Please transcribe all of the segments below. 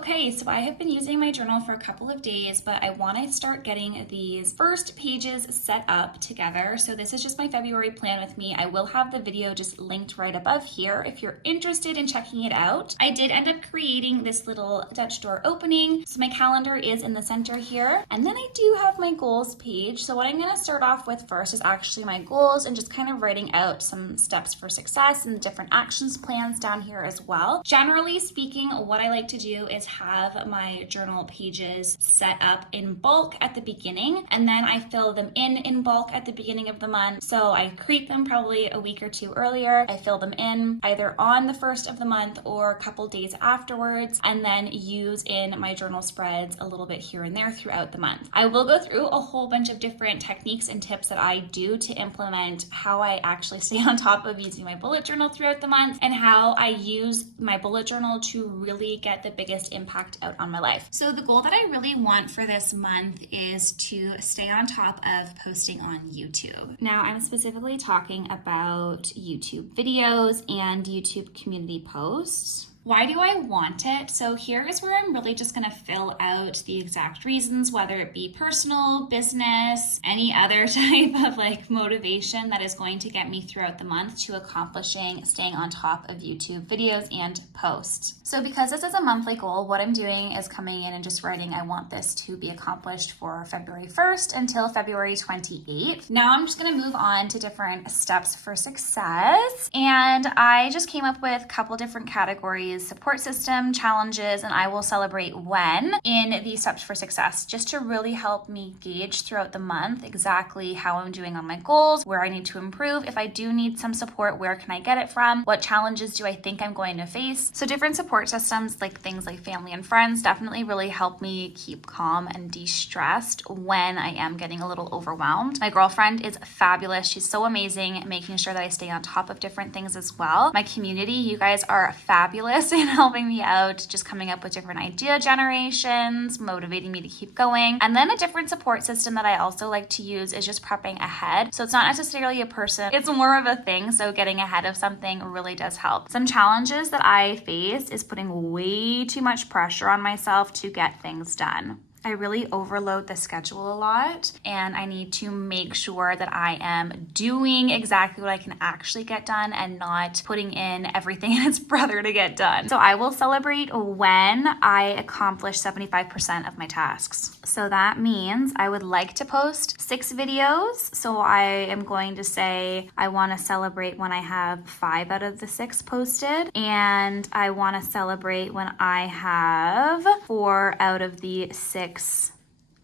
Okay, so I have been using my journal for a couple of days, but I want to start getting these first pages set up together. So this is just my February plan with me. I will have the video just linked right above here if you're interested in checking it out. I did end up creating this little Dutch door opening. So my calendar is in the center here. And then I do have my goals page. So what I'm going to start off with first is actually my goals and just kind of writing out some steps for success and different actions plans down here as well. Generally speaking, what I like to do is have my journal pages set up in bulk at the beginning, and then I fill them in bulk at the beginning of the month. So I create them probably a week or two earlier. I fill them in either on the first of the month or a couple days afterwards, and then use in my journal spreads a little bit here and there throughout the month. I will go through a whole bunch of different techniques and tips that I do to implement how I actually stay on top of using my bullet journal throughout the month and how I use my bullet journal to really get the biggest impact out on my life. So the goal that I really want for this month is to stay on top of posting on YouTube. Now I'm specifically talking about YouTube videos and YouTube community posts. Why do I want it? So here is where I'm really just going to fill out the exact reasons, whether it be personal, business, any other type of motivation that is going to get me throughout the month to accomplishing staying on top of YouTube videos and posts. So because this is a monthly goal, what I'm doing is coming in and just writing, I want this to be accomplished for February 1st until February 28th. Now I'm just going to move on to different steps for success. And I just came up with a couple different categories: support system, challenges, and I will celebrate when in the steps for success, just to really help me gauge throughout the month exactly how I'm doing on my goals, where I need to improve. If I do need some support, where can I get it from? What challenges do I think I'm going to face? So different support systems, like things like family and friends, definitely really help me keep calm and de-stressed when I am getting a little overwhelmed. My girlfriend is fabulous. She's so amazing at making sure that I stay on top of different things as well. My community, you guys are fabulous in helping me out, just coming up with different idea generations, motivating me to keep going. And then a different support system that I also like to use is just prepping ahead. So it's not necessarily a person, it's more of a thing. So getting ahead of something really does help. Some challenges that I face is putting way too much pressure on myself to get things done. I really overload the schedule a lot, and I need to make sure that I am doing exactly what I can actually get done and not putting in everything and its brother to get done. So I will celebrate when I accomplish 75% of my tasks. So that means I would like to post 6 videos. So I am going to say I want to celebrate when I have 5 out of the 6 posted, and I want to celebrate when I have 4 out of the 6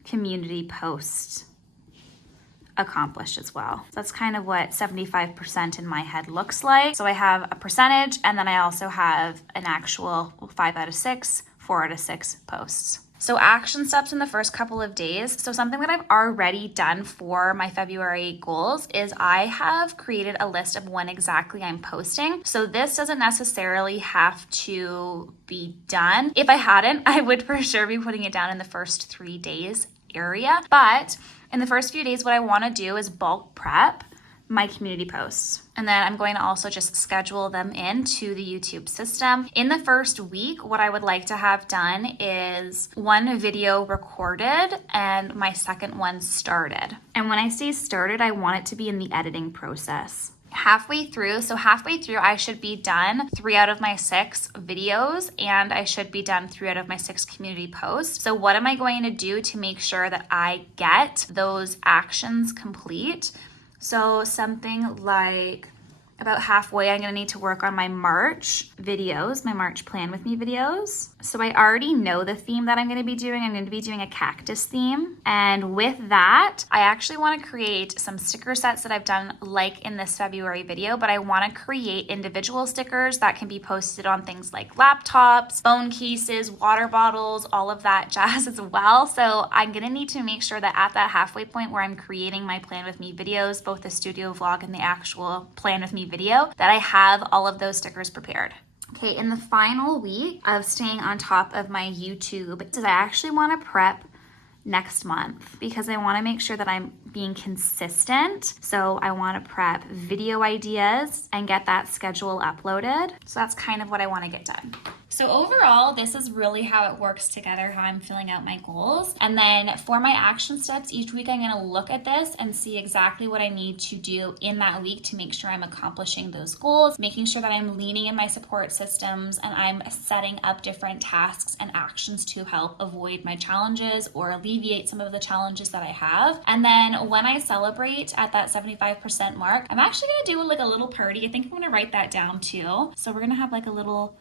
community posts accomplished as well. So that's kind of what 75% in my head looks like. So I have a percentage, and then I also have an actual 5 out of 6, 4 out of 6 posts. So action steps in the first couple of days. So something that I've already done for my February goals is I have created a list of when exactly I'm posting. So this doesn't necessarily have to be done. If I hadn't, I would for sure be putting it down in the first 3 days area. But in the first few days, what I want to do is bulk prep my community posts. And then I'm going to also just schedule them into the YouTube system. In the first week, what I would like to have done is 1 video recorded and my second one started. And when I say started, I want it to be in the editing process. Halfway through, I should be done 3 out of my 6 videos, and I should be done 3 out of my 6 community posts. So what am I going to do to make sure that I get those actions complete? So something like about halfway, I'm going to need to work on my March videos, my March plan with me videos. So I already know the theme that I'm going to be doing. I'm going to be doing a cactus theme. And with that, I actually want to create some sticker sets that I've done like in this February video, but I want to create individual stickers that can be posted on things like laptops, phone cases, water bottles, all of that jazz as well. So I'm going to need to make sure that at that halfway point where I'm creating my plan with me videos, both the studio vlog and the actual plan with me video, that I have all of those stickers prepared. Okay, in the final week of staying on top of my YouTube, I actually want to prep next month because I want to make sure that I'm being consistent. So I want to prep video ideas and get that schedule uploaded. So that's kind of what I want to get done. So overall, this is really how it works together, how I'm filling out my goals. And then for my action steps, each week I'm gonna look at this and see exactly what I need to do in that week to make sure I'm accomplishing those goals, making sure that I'm leaning in my support systems and I'm setting up different tasks and actions to help avoid my challenges or alleviate some of the challenges that I have. And then when I celebrate at that 75% mark, I'm actually gonna do like a little party. I think I'm gonna write that down too. So we're gonna have like a little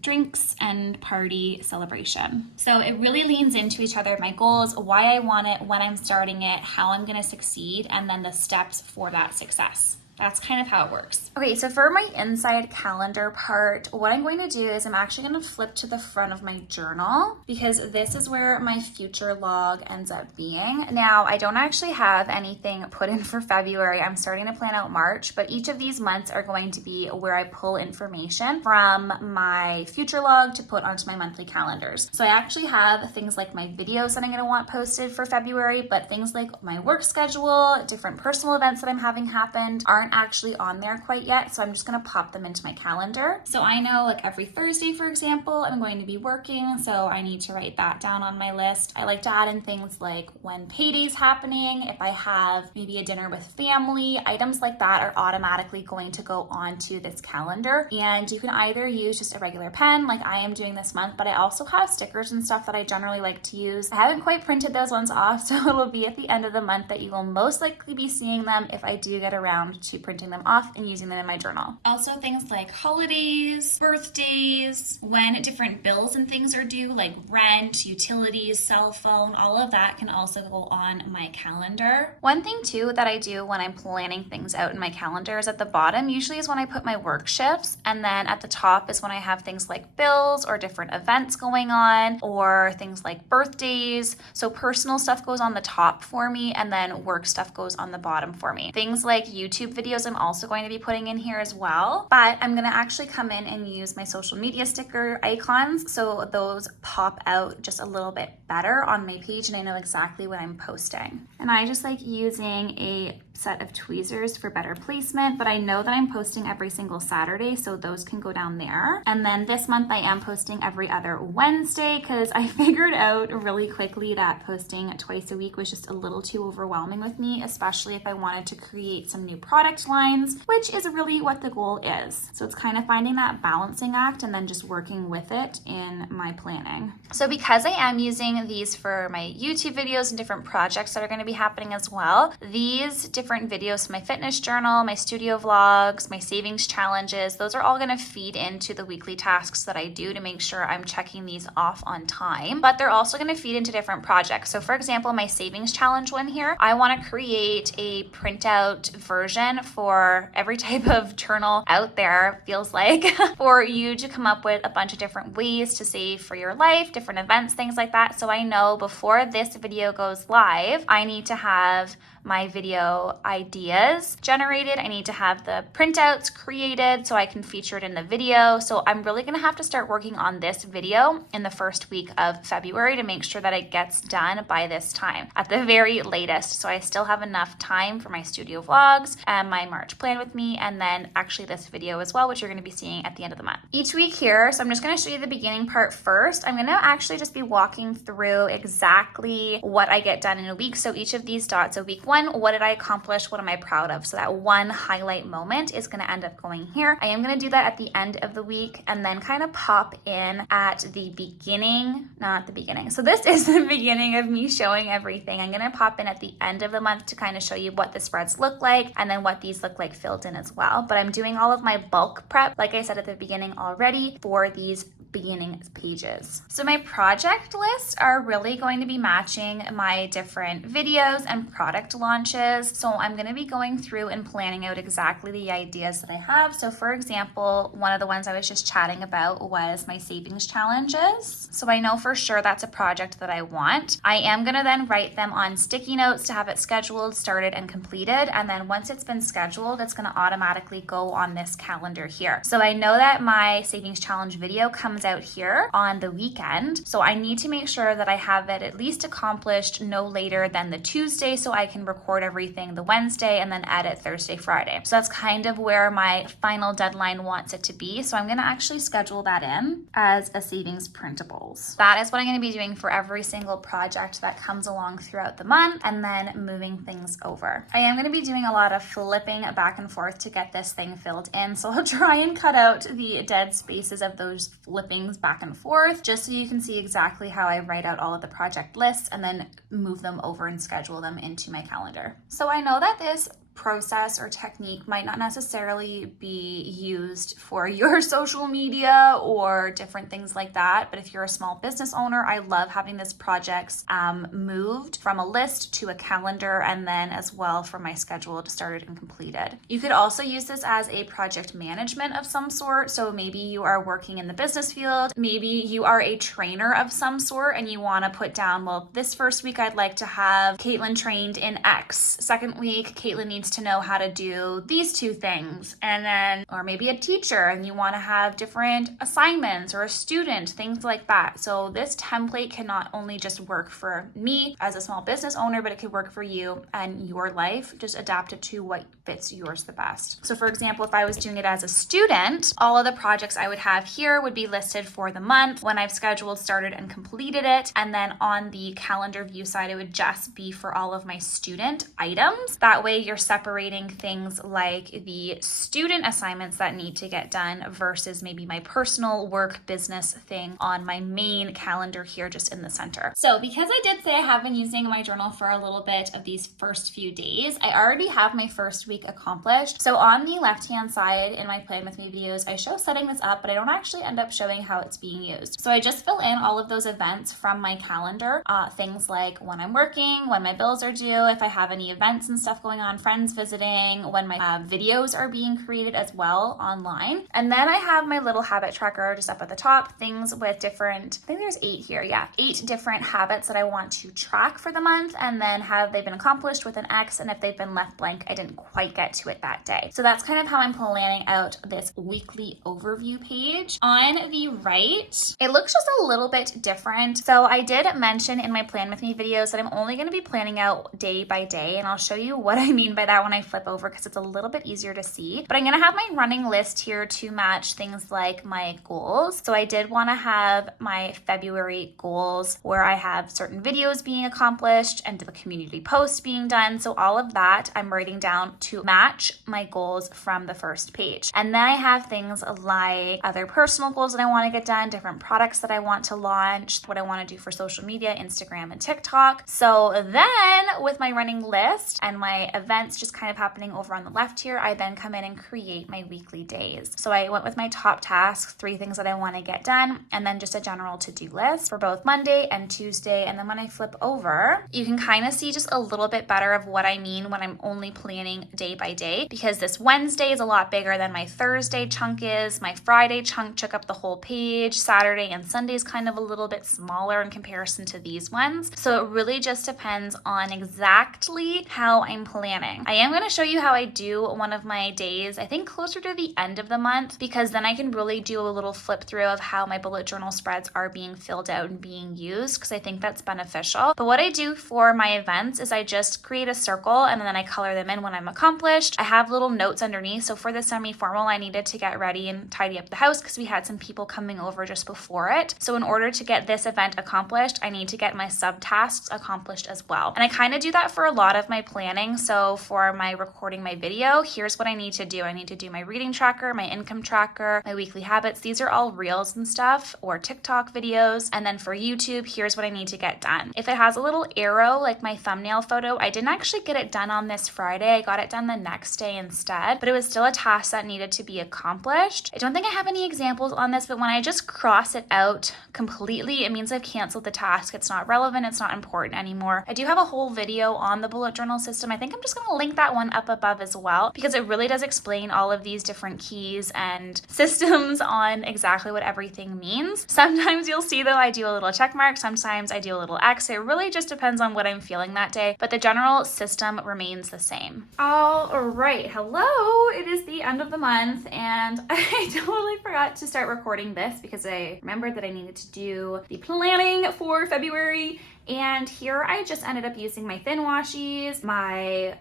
drinks and party celebration. So it really leans into each other, my goals, why I want it, when I'm starting it, how I'm gonna succeed, and then the steps for that success. That's kind of how it works. Okay, so for my inside calendar part, what I'm going to do is I'm actually going to flip to the front of my journal because this is where my future log ends up being. Now, I don't actually have anything put in for February. I'm starting to plan out March, but each of these months are going to be where I pull information from my future log to put onto my monthly calendars. So I actually have things like my videos that I'm going to want posted for February, but things like my work schedule, different personal events that I'm having happened aren't actually on there quite yet, so I'm just gonna pop them into my calendar. So I know like every Thursday, for example, I'm going to be working, so I need to write that down on my list. I like to add in things like when payday's happening, if I have maybe a dinner with family, items like that are automatically going to go onto this calendar. And you can either use just a regular pen like I am doing this month, but I also have stickers and stuff that I generally like to use. I haven't quite printed those ones off, so it'll be at the end of the month that you will most likely be seeing them if I do get around to printing them off and using them in my journal. Also things like holidays, birthdays, when different bills and things are due, like rent, utilities, cell phone, all of that can also go on my calendar. One thing too that I do when I'm planning things out in my calendar is at the bottom usually is when I put my work shifts, and then at the top is when I have things like bills or different events going on or things like birthdays. So personal stuff goes on the top for me and then work stuff goes on the bottom for me. Things like YouTube videos I'm also going to be putting in here as well, but I'm going to actually come in and use my social media sticker icons so those pop out just a little bit better on my page and I know exactly what I'm posting. And I just like using a set of tweezers for better placement, but I know that I'm posting every single Saturday, so those can go down there. And then this month I am posting every other Wednesday because I figured out really quickly that posting twice a week was just a little too overwhelming with me, especially if I wanted to create some new product lines, which is really what the goal is. So it's kind of finding that balancing act and then just working with it in my planning. So because I am using these for my YouTube videos and different projects that are going to be happening as well, these different videos, my fitness journal, my studio vlogs, my savings challenges, those are all going to feed into the weekly tasks that I do to make sure I'm checking these off on time, but they're also going to feed into different projects. So for example, my savings challenge one here, I want to create a printout version for every type of journal out there, feels like, for you to come up with a bunch of different ways to save for your life, different events, things like that. So I know before this video goes live, I need to have my video ideas generated. I need to have the printouts created so I can feature it in the video. So I'm really gonna have to start working on this video in the first week of February to make sure that it gets done by this time at the very latest. So I still have enough time for my studio vlogs and my March plan with me, and then actually this video as well, which you're gonna be seeing at the end of the month. Each week here, so I'm just gonna show you the beginning part first. I'm gonna actually just be walking through exactly what I get done in a week. So each of these dots, so week 1, what did I accomplish? What am I proud of? So that one highlight moment is going to end up going here. I am going to do that at the end of the week and then kind of pop in at the beginning, not the beginning. So this is the beginning of me showing everything. I'm going to pop in at the end of the month to kind of show you what the spreads look like and then what these look like filled in as well. But I'm doing all of my bulk prep, like I said at the beginning already, for these beginning pages. So my project lists are really going to be matching my different videos and product launches. So I'm going to be going through and planning out exactly the ideas that I have. So for example, one of the ones I was just chatting about was my savings challenges. So I know for sure that's a project that I want. I am going to then write them on sticky notes to have it scheduled, started, and completed. And then once it's been scheduled, it's going to automatically go on this calendar here. So I know that my savings challenge video comes out here on the weekend. So I need to make sure that I have it at least accomplished no later than the Tuesday so I can record everything the Wednesday and then edit Thursday, Friday. So that's kind of where my final deadline wants it to be. So I'm gonna actually schedule that in as a savings printables. That is what I'm gonna be doing for every single project that comes along throughout the month and then moving things over. I am gonna be doing a lot of flipping back and forth to get this thing filled in. So I'll try and cut out the dead spaces of those flippings back and forth just so you can see exactly how I write out all of the project lists and then move them over and schedule them into my calendar. So I know that this process or technique might not necessarily be used for your social media or different things like that, but if you're a small business owner, I love having this projects moved from a list to a calendar and then as well for my schedule to started and completed. You could also use this as a project management of some sort. So maybe you are working in the business field, maybe you are a trainer of some sort and you want to put down, well, this first week I'd like to have Caitlin trained in X. Second week, Caitlin needs to know how to do these two things. And then, or maybe a teacher and you want to have different assignments or a student, things like that. So this template can not only just work for me as a small business owner, but it could work for you and your life. Just adapt it to what fits yours the best. So for example, if I was doing it as a student, all of the projects I would have here would be listed for the month when I've scheduled, started, and completed it. And then on the calendar view side, it would just be for all of my student items. That way you're separating things like the student assignments that need to get done versus maybe my personal work business thing on my main calendar here just in the center. So because I did say I have been using my journal for a little bit of these first few days, I already have my first week accomplished. So on the left-hand side in my Plan With Me videos, I show setting this up, but I don't actually end up showing how it's being used. So I just fill in all of those events from my calendar, things like when I'm working, when my bills are due, if I have any events and stuff going on, friends visiting, when my videos are being created as well online. And then I have my little habit tracker just up at the top, things with different, I think there's 8 here, yeah, 8 different habits that I want to track for the month, and then have they been accomplished with an X, and if they've been left blank, I didn't quite get to it that day. So that's kind of how I'm planning out this weekly overview page. On the right, it looks just a little bit different. So I did mention in my Plan With Me videos that I'm only going to be planning out day by day, and I'll show you what I mean by that when I flip over because it's a little bit easier to see. But I'm going to have my running list here to match things like my goals. So I did want to have my February goals where I have certain videos being accomplished and the community posts being done. So all of that I'm writing down to match my goals from the first page. And then I have things like other personal goals that I want to get done, different products that I want to launch, what I want to do for social media, Instagram and TikTok. So then with my running list and my events just kind of happening over on the left here, I then come in and create my weekly days. So I went with my top tasks, 3 things that I want to get done, and then just a general to-do list for both Monday and Tuesday. And then when I flip over, you can kind of see just a little bit better of what I mean when I'm only planning day by day, because this Wednesday is a lot bigger than my Thursday chunk is. My Friday chunk took up the whole page. Saturday and Sunday is kind of a little bit smaller in comparison to these ones. So it really just depends on exactly how I'm planning. I am going to show you how I do one of my days, I think closer to the end of the month, because then I can really do a little flip through of how my bullet journal spreads are being filled out and being used, because I think that's beneficial. But what I do for my events is I just create a circle and then I color them in when I'm accomplished. I have little notes underneath. So for the semi-formal, I needed to get ready and tidy up the house because we had some people coming over just before it. So in order to get this event accomplished, I need to get my subtasks accomplished as well. And I kind of do that for a lot of my planning. So for my recording my video, here's what I need to do. I need to do my reading tracker, my income tracker, my weekly habits. These are all reels and stuff, or TikTok videos. And then for YouTube, here's what I need to get done. If it has a little arrow like my thumbnail photo, I didn't actually get it done on this Friday. I got it done the next day instead, but it was still a task that needed to be accomplished. I don't think I have any examples on this, but when I just cross it out completely, it means I've canceled the task. It's not relevant. It's not important anymore. I do have a whole video on the bullet journal system. I think I'm just going to link that one up above as well, because it really does explain all of these different keys and systems on exactly what everything means. Sometimes you'll see though I do a little check mark, sometimes I do a little X. It really just depends on what I'm feeling that day, but the general system remains the same. All right, hello. It is the end of the month and I totally forgot to start recording this because I remembered that I needed to do the planning for February. And here I just ended up using my thin washies, my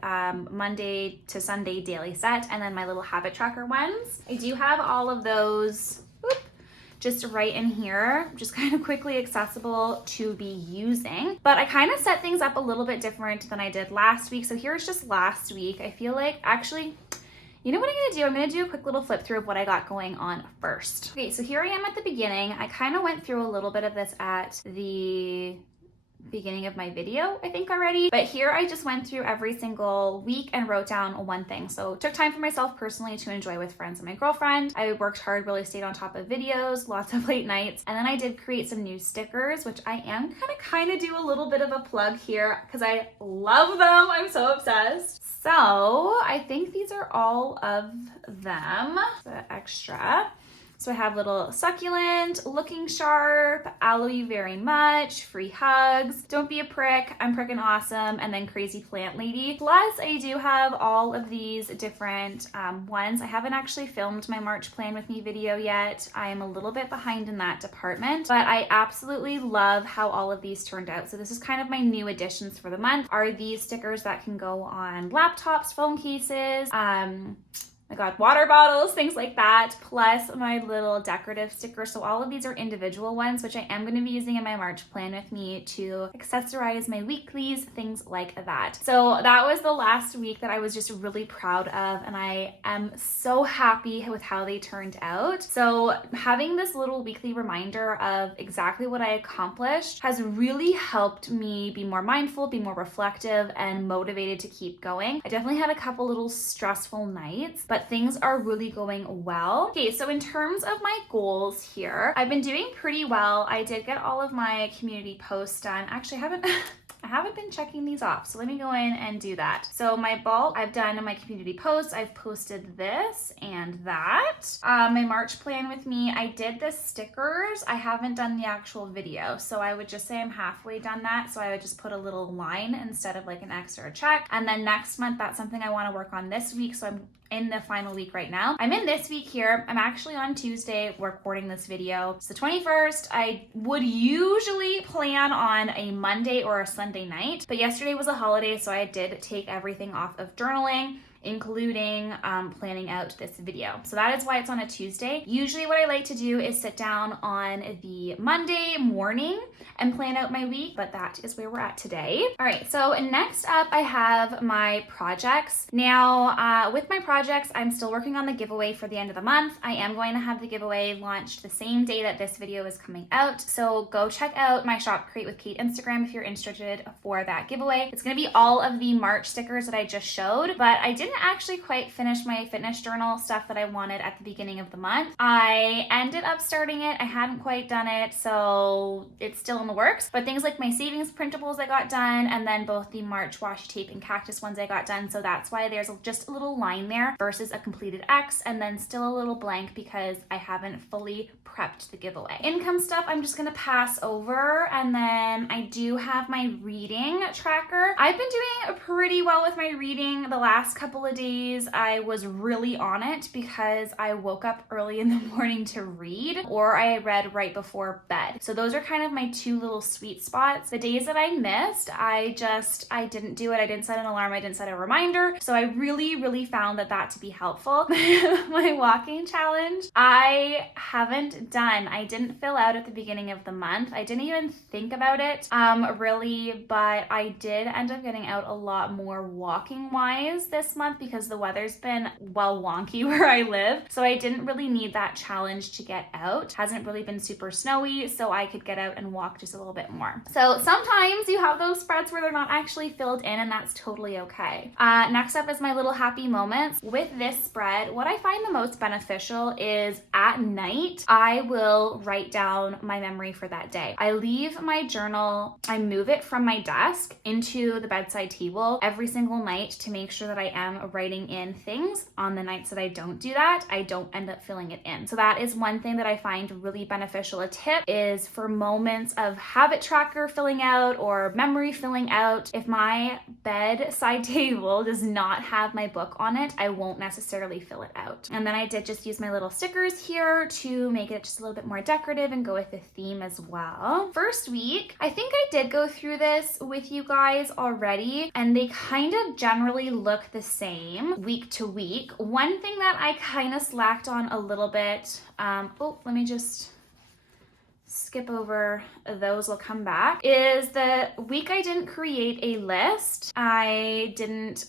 Monday to Sunday daily set, and then my little habit tracker ones. I do have all of those just right in here, just kind of quickly accessible to be using. But I kind of set things up a little bit different than I did last week. So here's just last week. I feel like actually, you know what I'm gonna do? I'm gonna do a quick little flip through of what I got going on first. Okay, so here I am at the beginning. I kind of went through a little bit of this at the beginning of my video, I think already, but here I just went through every single week and wrote down one thing. So took time for myself personally to enjoy with friends and my girlfriend. I worked hard, really stayed on top of videos, lots of late nights, and then I did create some new stickers, which I am gonna kind of do a little bit of a plug here because I love them. I'm so obsessed. So I think these are all of them, the extra. So I have little succulent, looking sharp, aloe you very much, free hugs, don't be a prick, I'm frickin' awesome, and then crazy plant lady. Plus I do have all of these different ones. I haven't actually filmed my March plan with me video yet. I am a little bit behind in that department, but I absolutely love how all of these turned out. So this is kind of my new additions for the month, are these stickers that can go on laptops, phone cases, my God, water bottles, things like that, plus my little decorative stickers. So all of these are individual ones, which I am going to be using in my March plan with me to accessorize my weeklies, things like that. So that was the last week that I was just really proud of, and I am so happy with how they turned out. So having this little weekly reminder of exactly what I accomplished has really helped me be more mindful, be more reflective, and motivated to keep going. I definitely had a couple little stressful nights, but things are really going well. Okay, so in terms of my goals here, I've been doing pretty well. I did get all of my community posts done. Actually, I haven't been checking these off, so let me go in and do that. So my bulk, I've done in my community posts. I've posted this and that. My March plan with me, I did the stickers. I haven't done the actual video, so I would just say I'm halfway done that. So I would just put a little line instead of like an X or a check. And then next month, that's something I want to work on this week. So I'm in the final week right now. I'm in this week here. I'm actually on Tuesday recording this video. It's the 21st. I would usually plan on a Monday or a Sunday night, but yesterday was a holiday, so I did take everything off of journaling, including planning out this video. So that is why it's on a Tuesday. Usually what I like to do is sit down on the Monday morning and plan out my week, but that is where we're at today. All right, so next up I have my projects. Now with my projects, I'm still working on the giveaway for the end of the month. I am going to have the giveaway launched the same day that this video is coming out. So go check out my shop CreateWithCait Instagram if you're interested for that giveaway. It's gonna be all of the March stickers that I just showed, but I didn't actually quite finish my fitness journal stuff that I wanted at the beginning of the month. I ended up starting it. I hadn't quite done it, so it's still in the works. But things like my savings printables I got done, and then both the March washi tape and cactus ones I got done. So that's why there's just a little line there versus a completed X, and then still a little blank because I haven't fully prepped the giveaway. Income stuff I'm just gonna pass over, and then I do have my reading tracker. I've been doing pretty well with my reading the last couple of days. I was really on it because I woke up early in the morning to read, or I read right before bed. So those are kind of my two little sweet spots. The days that I missed, I didn't do it. I didn't set an alarm. I didn't set a reminder. So I really found that to be helpful. My walking challenge, I haven't done. I didn't fill out at the beginning of the month. I didn't even think about it really, but I did end up getting out a lot more walking wise this month because the weather's been wonky where I live. So I didn't really need that challenge to get out. Hasn't really been super snowy, so I could get out and walk just a little bit more. So sometimes you have those spreads where they're not actually filled in, and that's totally okay. Next up is my little happy moments. With this spread, what I find the most beneficial is at night, I will write down my memory for that day. I leave my journal, I move it from my desk into the bedside table every single night to make sure that I am writing in things. On the nights that I don't do that, I don't end up filling it in. So that is one thing that I find really beneficial. A tip is for moments of habit tracker filling out or memory filling out, if my bedside table does not have my book on it, I won't necessarily fill it out. And then I did just use my little stickers here to make it just a little bit more decorative and go with the theme as well. First week, I think I did go through this with you guys already, and they kind of generally look the same week to week. One thing that I kind of slacked on a little bit, let me just skip over those, will come back, is the week I didn't create a list. I didn't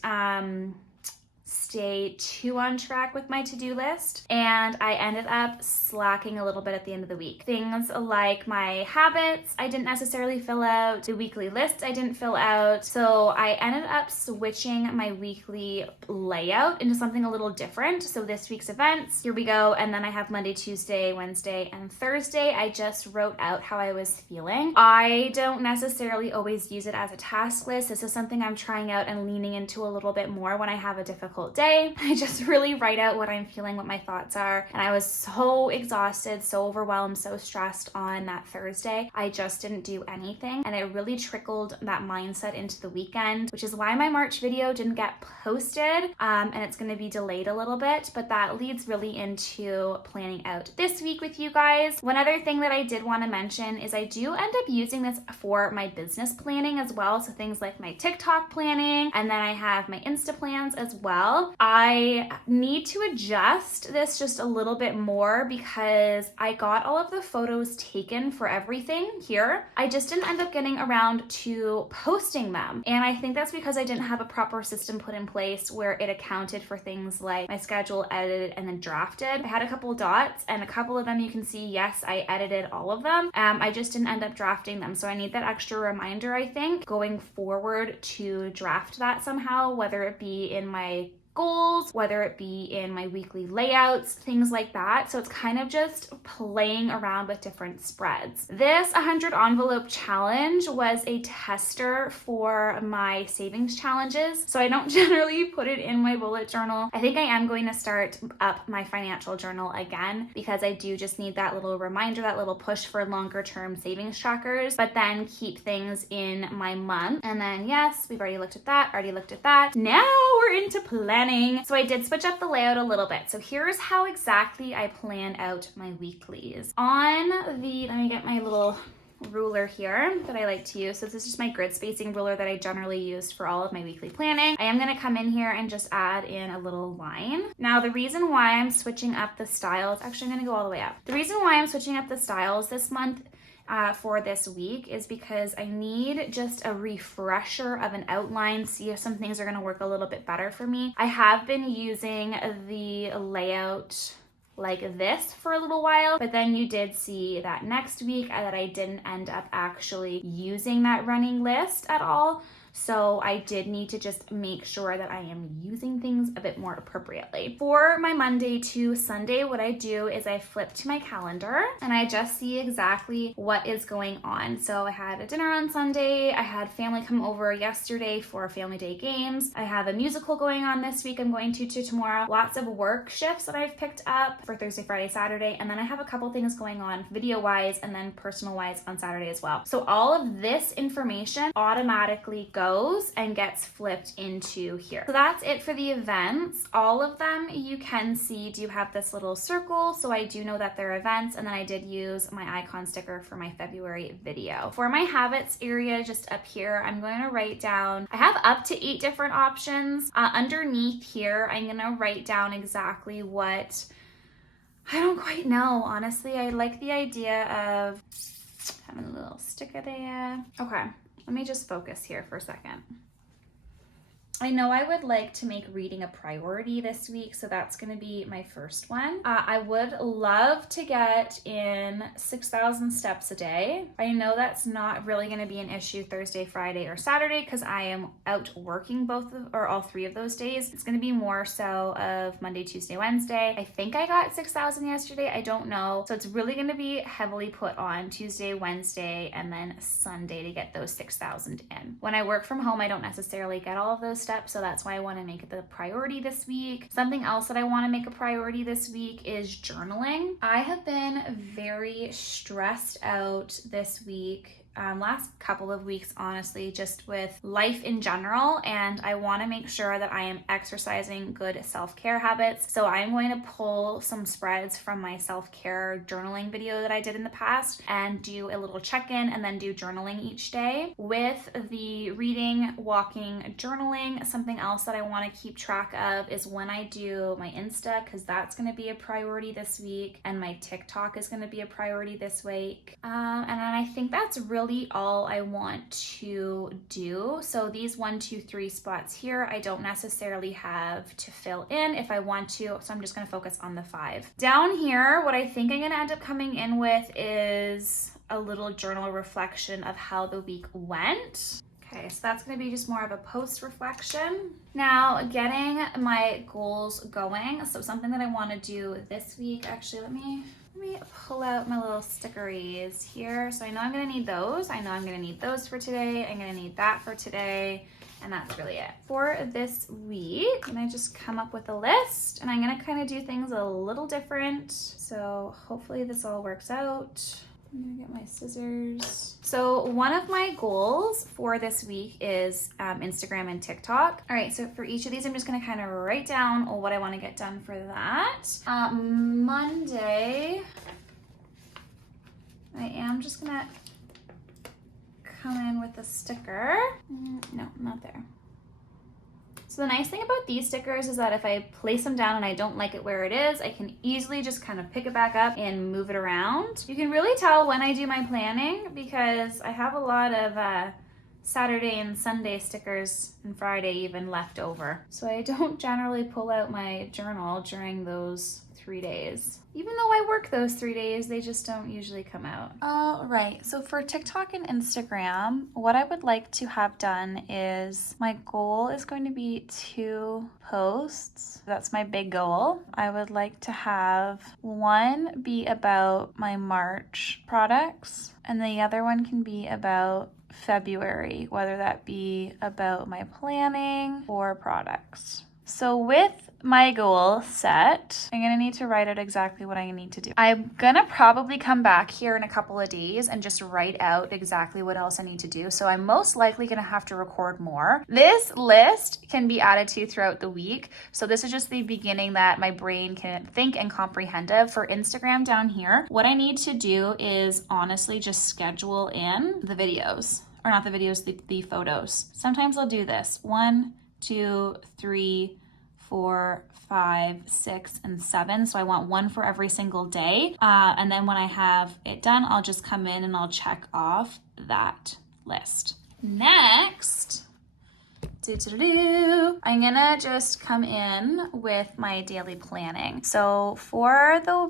stay too on track with my to-do list, and I ended up slacking a little bit at the end of the week. Things like my habits I didn't necessarily fill out, the weekly list I didn't fill out, so I ended up switching my weekly layout into something a little different. So this week's events, here we go, and then I have Monday, Tuesday, Wednesday, and Thursday. I just wrote out how I was feeling. I don't necessarily always use it as a task list. This is something I'm trying out and leaning into a little bit more when I have a difficult day. I just really write out what I'm feeling, what my thoughts are. And I was so exhausted, so overwhelmed, so stressed on that Thursday. I just didn't do anything. And it really trickled that mindset into the weekend, which is why my March video didn't get posted. And it's going to be delayed a little bit, but that leads really into planning out this week with you guys. One other thing that I did want to mention is I do end up using this for my business planning as well. So things like my TikTok planning, and then I have my Insta plans as well. I need to adjust this just a little bit more because I got all of the photos taken for everything here. I just didn't end up getting around to posting them. And I think that's because I didn't have a proper system put in place where it accounted for things like my schedule, edited, and then drafted. I had a couple dots, and a couple of them you can see, yes, I edited all of them. I just didn't end up drafting them. So I need that extra reminder, I think, going forward to draft that somehow, whether it be in my goals, whether it be in my weekly layouts, things like that. So it's kind of just playing around with different spreads. This 100 envelope challenge was a tester for my savings challenges. So I don't generally put it in my bullet journal. I think I am going to start up my financial journal again because I do just need that little reminder, that little push for longer term savings trackers, but then keep things in my month. And then yes, we've already looked at that. Now we're into planning. So I did switch up the layout a little bit. So here's how exactly I plan out my weeklies. Let me get my little ruler here that I like to use. So this is just my grid spacing ruler that I generally use for all of my weekly planning. I am going to come in here and just add in a little line. Now the reason why I'm switching up the styles, actually I'm going to go all the way up. The reason why I'm switching up the styles this month for this week is because I need just a refresher of an outline, see if some things are going to work a little bit better for me. I have been using the layout like this for a little while, but then you did see that next week that I didn't end up actually using that running list at all. So I did need to just make sure that I am using things a bit more appropriately. For my Monday to Sunday, what I do is I flip to my calendar and I just see exactly what is going on. So I had a dinner on Sunday. I had family come over yesterday for family day games. I have a musical going on this week. I'm going to tomorrow. Lots of work shifts that I've picked up for Thursday, Friday, Saturday. And then I have a couple things going on video wise and then personal wise on Saturday as well. So all of this information automatically goes and gets flipped into here. So that's it for the events. All of them you can see do have this little circle, so I do know that they're events, and then I did use my icon sticker for my February video. For my habits area just up here, I'm going to write down, I have up to 8 different options. Underneath here, I'm going to write down exactly what, I don't quite know, honestly. I like the idea of having a little sticker there. Okay. Let me just focus here for a second. I know I would like to make reading a priority this week, so that's going to be my first one. I would love to get in 6,000 steps a day. I know that's not really going to be an issue Thursday, Friday, or Saturday because I am out working all 3 of those days. It's going to be more so of Monday, Tuesday, Wednesday. I think I got 6,000 yesterday. I don't know. So it's really going to be heavily put on Tuesday, Wednesday, and then Sunday to get those 6,000 in. When I work from home, I don't necessarily get all of those steps, so that's why I want to make it the priority this week. Something else that I want to make a priority this week is journaling. I have been very stressed out this week. Last couple of weeks, honestly, just with life in general, and I want to make sure that I am exercising good self-care habits. So I'm going to pull some spreads from my self-care journaling video that I did in the past and do a little check-in and then do journaling each day. With the reading, walking, journaling, something else that I want to keep track of is when I do my Insta, because that's going to be a priority this week, and my TikTok is going to be a priority this week. And then I think that's really all I want to do. So these 1, 2, 3 spots here, I don't necessarily have to fill in if I want to, so I'm just going to focus on the 5. Down here, what I think I'm going to end up coming in with is a little journal reflection of how the week went. Okay, so that's going to be just more of a post reflection. Now, getting my goals going. So something that I want to do this week, actually, let me pull out my little stickeries here. So I know I'm going to need those. I know I'm going to need those for today. I'm going to need that for today. And that's really it. For this week, and I just come up with a list, and I'm going to kind of do things a little different. So hopefully this all works out. I'm gonna get my scissors. So one of my goals for this week is Instagram and TikTok. All right, so for each of these, I'm just gonna kind of write down what I wanna get done for that. Monday, I am just gonna come in with a sticker. No, not there. So the nice thing about these stickers is that if I place them down and I don't like it where it is, I can easily just kind of pick it back up and move it around. You can really tell when I do my planning because I have a lot of Saturday and Sunday stickers and Friday even left over. So I don't generally pull out my journal during those 3 days. Even though I work those 3 days, they just don't usually come out. All right, so for TikTok and Instagram, what I would like to have done is my goal is going to be 2 posts. That's my big goal. I would like to have one be about my March products, and the other one can be about February, whether that be about my planning or products. So with my goal set, I'm gonna need to write out exactly what I need to do. I'm gonna probably come back here in a couple of days and just write out exactly what else I need to do. So I'm most likely gonna have to record more. This list can be added to throughout the week. So this is just the beginning that my brain can think and comprehend of. For Instagram down here, what I need to do is honestly just schedule in the videos, or not the videos, the photos. Sometimes I'll do this, 1, 2, 3, 4, 5, 6, and 7. So I want one for every single day. And then when I have it done, I'll just come in and I'll check off that list. Next, I'm gonna just come in with my daily planning. So for the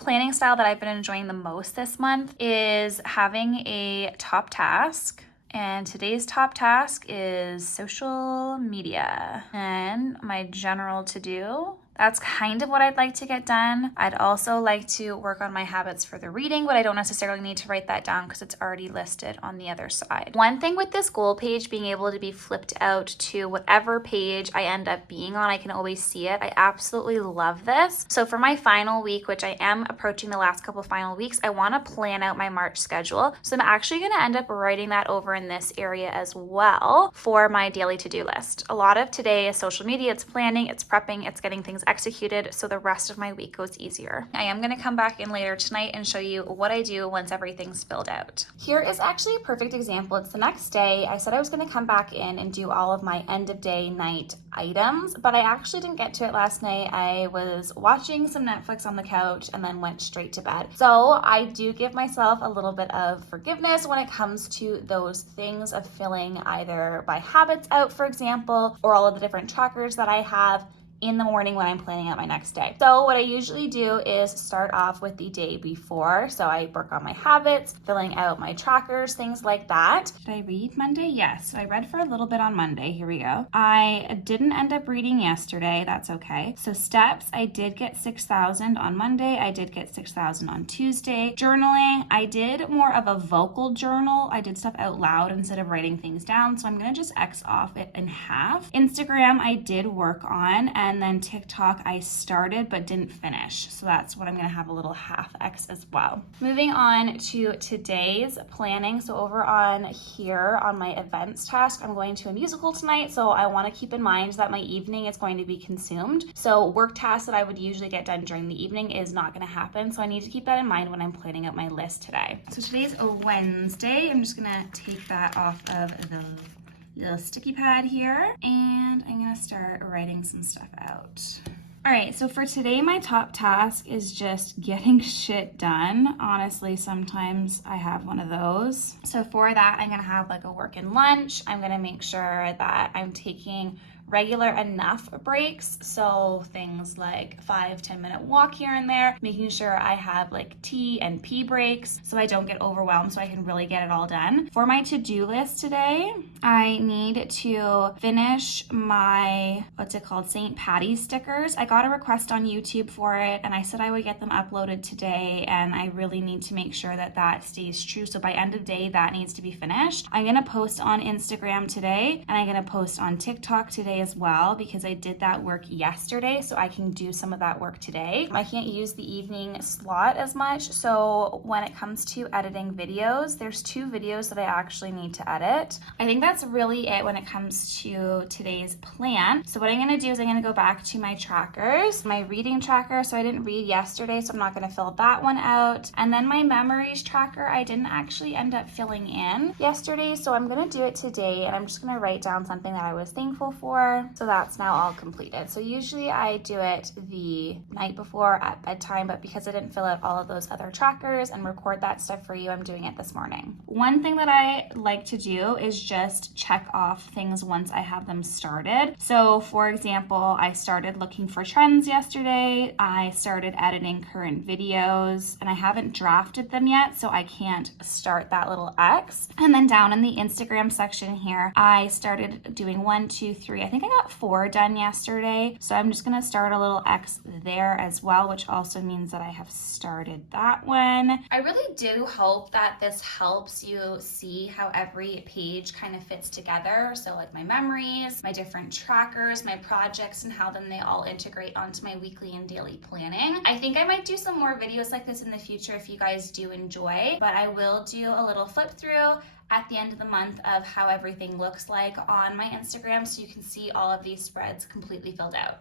planning style that I've been enjoying the most this month is having a top task. And today's top task is social media. And my general to-do, that's kind of what I'd like to get done. I'd also like to work on my habits for the reading, but I don't necessarily need to write that down because it's already listed on the other side. One thing with this goal page being able to be flipped out to whatever page I end up being on, I can always see it. I absolutely love this. So for my final week, which I am approaching the last couple of final weeks, I want to plan out my March schedule. So I'm actually going to end up writing that over in this area as well for my daily to-do list. A lot of today is social media, it's planning, it's prepping, it's getting things executed so the rest of my week goes easier. I am gonna come back in later tonight and show you what I do once everything's filled out. Here is actually a perfect example. It's the next day. I said I was gonna come back in and do all of my end of day night items, but I actually didn't get to it last night. I was watching some Netflix on the couch and then went straight to bed. So I do give myself a little bit of forgiveness when it comes to those things of filling either my habits out, for example, or all of the different trackers that I have in the morning when I'm planning out my next day. So what I usually do is start off with the day before. So I work on my habits, filling out my trackers, things like that. Did I read Monday? Yes. So I read for a little bit on Monday. Here we go. I didn't end up reading yesterday. That's okay. So steps, I did get 6,000 on Monday. I did get 6,000 on Tuesday. Journaling, I did more of a vocal journal. I did stuff out loud instead of writing things down. So I'm going to just X off it in half. Instagram, I did work on, and then TikTok I started but didn't finish. So that's what I'm gonna have a little half X as well. Moving on to today's planning. So over on here on my events task, I'm going to a musical tonight. So I wanna keep in mind that my evening is going to be consumed. So work tasks that I would usually get done during the evening is not gonna happen. So I need to keep that in mind when I'm planning out my list today. So today's a Wednesday. I'm just gonna take that off of the little sticky pad here, and I'm gonna start writing some stuff out. All right, so for today, my top task is just getting shit done. Honestly, sometimes I have one of those. So for that, I'm gonna have like a work and lunch. I'm gonna make sure that I'm taking regular enough breaks, so things like 5-10 minute walk here and there, making sure I have like tea and pee breaks so I don't get overwhelmed, so I can really get it all done. For my to-do list today, I need to finish my, what's it called, St. Patty's stickers. I got a request on YouTube for it, and I said I would get them uploaded today, and I really need to make sure that that stays true. So by end of day, that needs to be finished. I'm gonna post on Instagram today, and I'm gonna post on TikTok today as well, because I did that work yesterday, so I can do some of that work today. I can't use the evening slot as much, so when it comes to editing videos, there's 2 videos that I actually need to edit. I think that's really it when it comes to today's plan. So what I'm gonna do is I'm gonna go back to my trackers, my reading tracker. So I didn't read yesterday, so I'm not gonna fill that one out. And then my memories tracker, I didn't actually end up filling in yesterday, so I'm gonna do it today, and I'm just gonna write down something that I was thankful for. So that's now all completed. So usually I do it the night before at bedtime, but because I didn't fill out all of those other trackers and record that stuff for you, I'm doing it this morning. One thing that I like to do is just check off things once I have them started. So for example, I started looking for trends yesterday. I started editing current videos, and I haven't drafted them yet, so I can't start that little X. And then down in the Instagram section here, I started doing 1, 2, 3. I think I got 4 done yesterday, so I'm just gonna start a little X there as well, which also means that I have started that one. I really do hope that this helps you see how every page kind of fits together. So like my memories, my different trackers, my projects, and how then they all integrate onto my weekly and daily planning. I think I might do some more videos like this in the future if you guys do enjoy, but I will do a little flip through at the end of the month of how everything looks like on my Instagram, so you can see all of these spreads completely filled out.